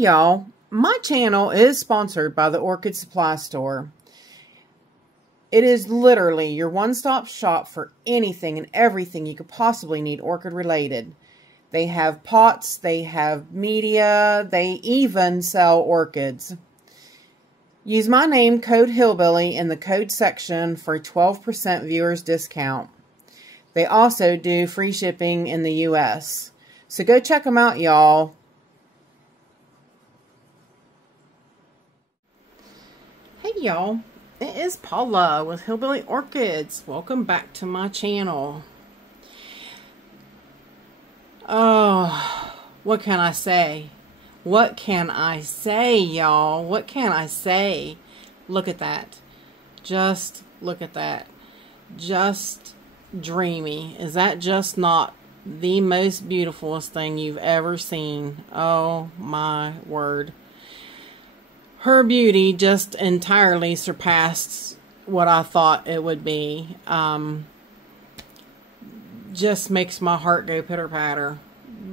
Y'all, my channel is sponsored by the Orchid Supply Store. It is literally your one-stop shop for anything and everything you could possibly need orchid related. They have pots, they have media, they even sell orchids. Use my name, code Hillbilly, in the code section for a 12% viewers discount. They also do free shipping in the US. So go check them out, y'all. Hey y'all, it is Paula with Hillbilly Orchids. Welcome back to my channel. Oh, what can I say? What can I say, y'all? What can I say? Look at that. Just look at that. Just dreamy. Is that just not the most beautifulest thing you've ever seen? Oh my word. Her beauty just entirely surpassed what I thought it would be. Just makes my heart go pitter-patter.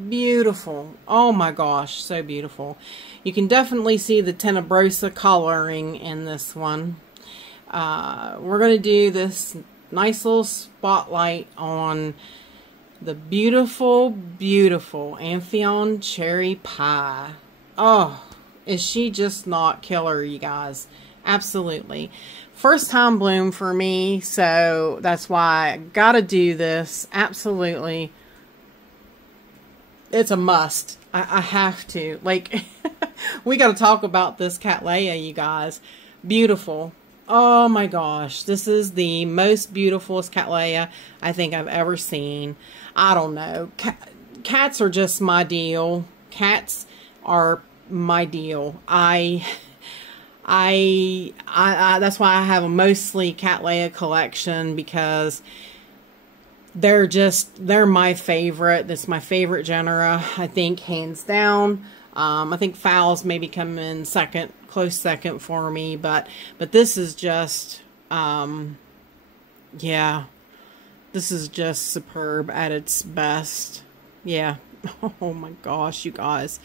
Beautiful. Oh my gosh, so beautiful. You can definitely see the tenebrosa coloring in this one. We're going to do this nice little spotlight on the beautiful, beautiful Amphion Cherry Pie. Oh, is she just not killer, you guys? Absolutely. First time bloom for me, so that's why I gotta do this. Absolutely. It's a must. I have to. Like, we gotta talk about this cattleya, you guys. Beautiful. Oh my gosh. This is the most beautifulest cattleya I think I've ever seen. I don't know. Cats are just my deal. Cats are my deal. That's why I have a mostly cattleya collection, because they're my favorite. That's my favorite genera, I think, hands down. I think phals maybe come in second, close second for me, but this is just yeah, this is just superb at its best. Yeah. Oh my gosh, you guys.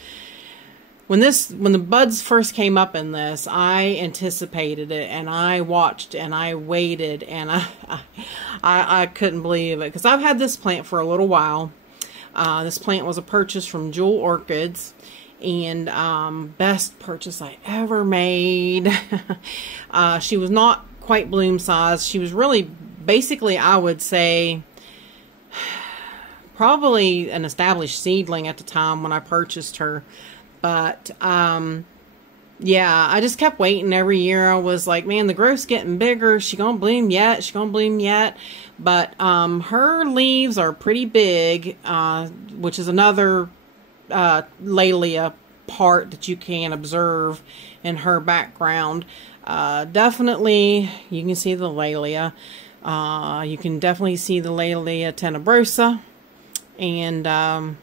When the buds first came up in this, I anticipated it, and I watched and I waited, and I couldn't believe it, because I've had this plant for a little while. This plant was a purchase from Jewel Orchids, and best purchase I ever made. She was not quite bloom size. She was really, basically, I would say, probably an established seedling at the time when I purchased her. But, yeah, I just kept waiting every year. I was like, man, the growth's getting bigger. Is she gonna bloom yet? Is she gonna bloom yet? But, her leaves are pretty big, which is another, Laelia part that you can observe in her background. Definitely, you can see the Laelia. You can definitely see the Laelia tenebrosa. And,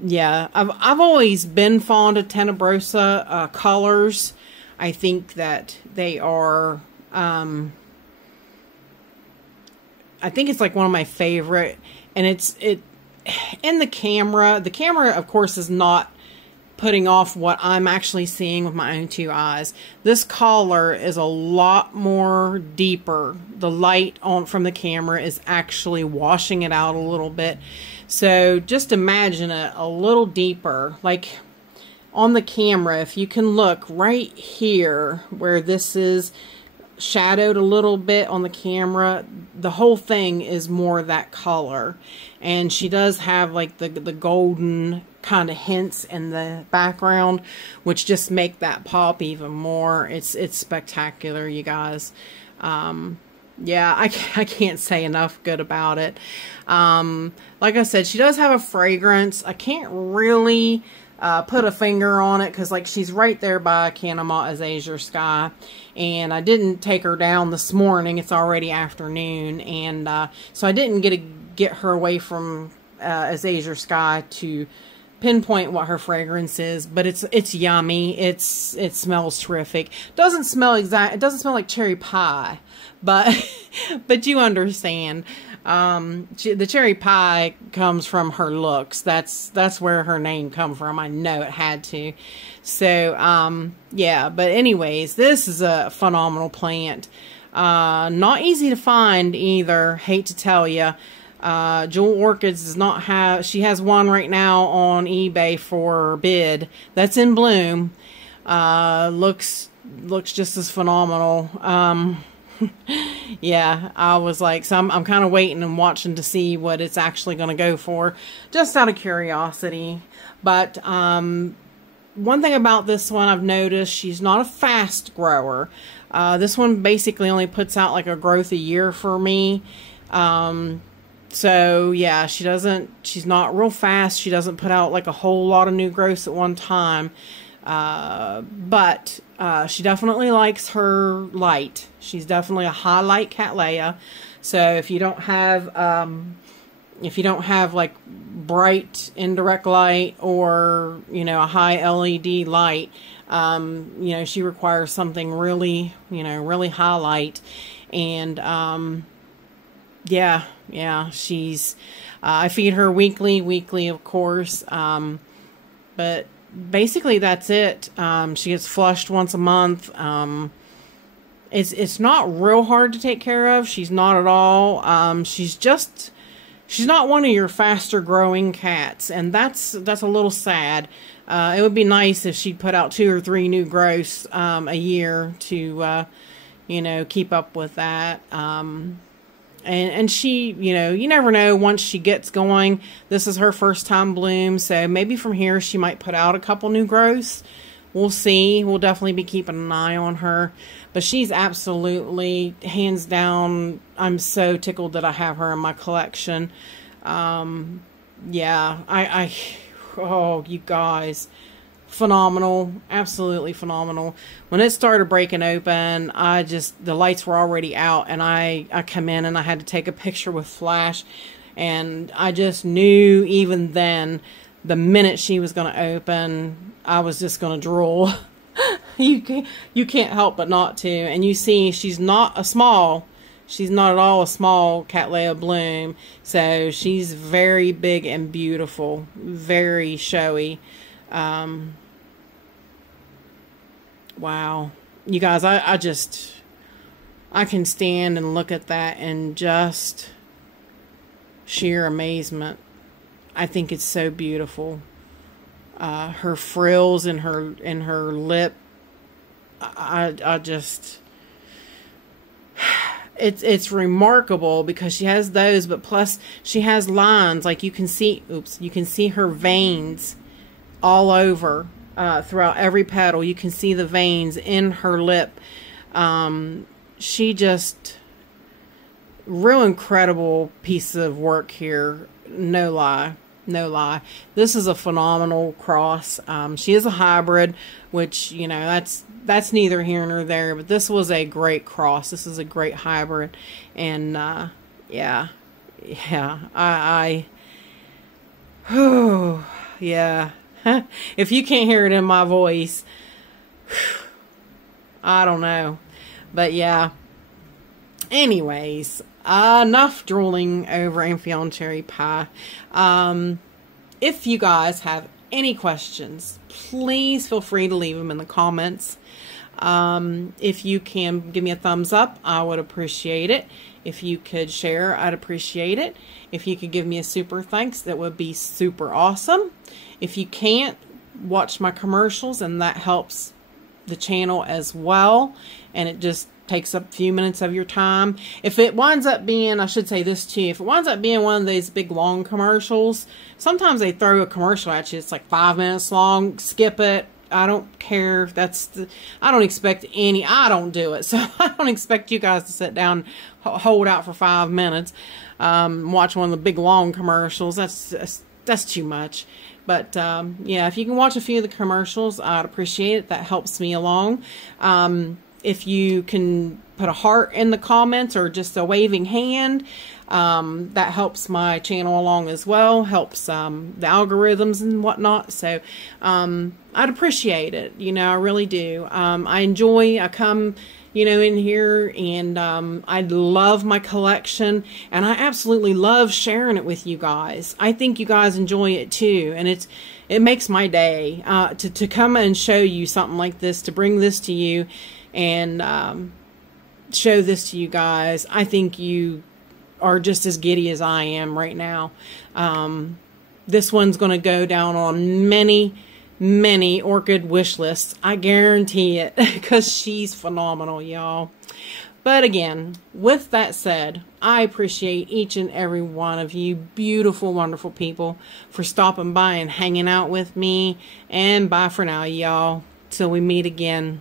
yeah, I've always been fond of tenebrosa colors. I think that they are, I think it's like one of my favorite, and in the camera, of course, is not putting off what I'm actually seeing with my own two eyes. This color is a lot more deeper. The light from the camera is actually washing it out a little bit. So just imagine it a little deeper. Like on the camera, if you can look right here where this is shadowed a little bit on the camera, the whole thing is more that color. And she does have like the golden kind of hints in the background, which just make that pop even more. It's spectacular, you guys. Yeah, I can't say enough good about it. Like I said, she does have a fragrance. I can't really put a finger on it, because like she's right there by Canamont Azure Sky, and I didn't take her down this morning. It's already afternoon, and so I didn't get her away from Azure Sky to pinpoint what her fragrance is, but it's yummy. It smells terrific. It doesn't smell like cherry pie, but you understand. The cherry pie comes from her looks. That's where her name come from. I know it had to. So, yeah, but anyways, this is a phenomenal plant. Not easy to find either, hate to tell you. Jewel Orchids does not have, she has one right now on eBay for bid. That's in bloom. Looks just as phenomenal. Yeah, I was like, so I'm kind of waiting and watching to see what it's actually going to go for, just out of curiosity. But, one thing about this one I've noticed, she's not a fast grower. This one basically only puts out like a growth a year for me. So yeah, she's not real fast. She doesn't put out like a whole lot of new growths at one time. But she definitely likes her light. She's definitely a high light cattleya. So if you don't have like bright indirect light or, you know, a high LED light, you know, she requires something really, you know, really high light. And, yeah, she's, I feed her weekly, of course. But basically that's it. She gets flushed once a month. It's not real hard to take care of. She's not at all. She's not one of your faster growing cats, and that's a little sad. It would be nice if she'd put out 2 or 3 new growths a year to, you know, keep up with that. And she, you know, you never know, once she gets going, this is her first time bloom, so maybe from here she might put out a couple new growths. We'll see. We'll definitely be keeping an eye on her. But she's absolutely, hands down, I'm so tickled that I have her in my collection. Yeah, oh, you guys, phenomenal, absolutely phenomenal. When it started breaking open, the lights were already out, and I come in and I had to take a picture with flash, and I just knew even then, the minute she was going to open, I was just going to drool. You can't help but not to. And you see, she's not at all a small cattleya bloom. So she's very big and beautiful, very showy. Wow. You guys, I can stand and look at that and just sheer amazement. I think it's so beautiful. Her frills in her lip, I just, it's remarkable because she has those, but plus she has lines, like you can see her veins all over, throughout every petal. You can see the veins in her lip. She just, real incredible piece of work here. No lie. No lie. This is a phenomenal cross. She is a hybrid, which, you know, that's neither here nor there, but this was a great cross. This is a great hybrid. And, yeah, yeah. If you can't hear it in my voice, I don't know. But yeah. Anyways, enough drooling over Amphion Cherry Pie. If you guys have any questions, please feel free to leave them in the comments. If you can give me a thumbs up, I would appreciate it. If you could share, I'd appreciate it. If you could give me a super thanks, that would be super awesome. If you can't, watch my commercials, and that helps the channel as well. And it just takes up a few minutes of your time. If it winds up being, I should say this too, if it winds up being one of these big long commercials, sometimes they throw a commercial at you. It's like 5 minutes long. Skip it. I don't care. I don't expect I don't do it. So I don't expect you guys to sit down, hold out for 5 minutes, watch one of the big long commercials. That's too much. But, yeah, if you can watch a few of the commercials, I'd appreciate it. That helps me along. If you can put a heart in the comments or just a waving hand, that helps my channel along as well, helps the algorithms and whatnot. So I'd appreciate it. You know, I really do. I come you know, in here, and I love my collection, and I absolutely love sharing it with you guys. I think you guys enjoy it too, and it makes my day to come and show you something like this, to bring this to you, and show this to you guys. I think you are just as giddy as I am right now. This one's going to go down on many orchid wish lists. I guarantee it, because she's phenomenal, y'all. But again, with that said, I appreciate each and every one of you beautiful, wonderful people for stopping by and hanging out with me. And bye for now, y'all. Till we meet again.